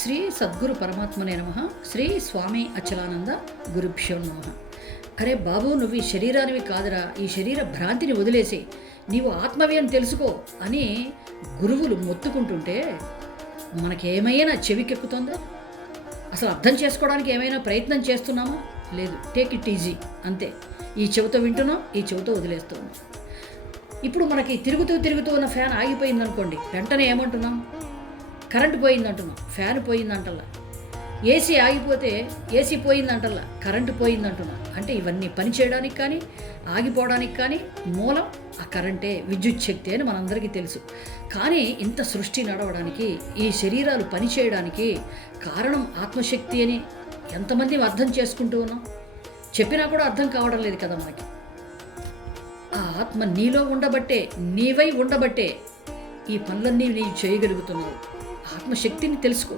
శ్రీ సద్గురు పరమాత్మనే నమః. శ్రీ స్వామి అచలానంద గురుభ్యో నమః. అరే బాబు, నువ్వు ఈ శరీరానివి కాదురా, ఈ శరీర భ్రాంతిని వదిలేసి నీవు ఆత్మవి అని తెలుసుకో అని గురువులు మొత్తుకుంటుంటే మనకేమైనా చెవికెక్కుతుందా? అసలు అర్థం చేసుకోవడానికి ఏమైనా ప్రయత్నం చేస్తున్నామా? లేదు. టేక్ ఇట్ ఈజీ, అంతే. ఈ చెవితో వింటున్నాం, ఈ చెవితో వదిలేస్తున్నాం. ఇప్పుడు మనకి తిరుగుతూ ఉన్న ఫ్యాన్ ఆగిపోయిందనుకోండి, వెంటనే ఏమంటున్నాం? కరెంటు పోయిందంటున్నాం, ఫ్యాన్ పోయిందంటల్లా. ఏసీ ఆగిపోతే ఏసీ పోయిందంటల్లా, కరెంటు పోయిందంటున్నాం. అంటే ఇవన్నీ పని చేయడానికి కానీ ఆగిపోవడానికి కానీ మూలం ఆ కరెంటే, విద్యుత్ శక్తి అని మనందరికీ తెలుసు. కానీ ఇంత సృష్టి నడవడానికి, ఈ శరీరాలు పనిచేయడానికి కారణం ఆత్మశక్తి అని ఎంతమంది అర్థం చేసుకుంటూ ఉన్నాం? చెప్పినా కూడా అర్థం కావడం లేదు కదా మనకి. ఆ ఆత్మ నీలో ఉండబట్టే, నీవై ఉండబట్టే ఈ పనులన్నీ నీవు చేయగలుగుతున్నావు. ఆత్మశక్తిని తెలుసుకో.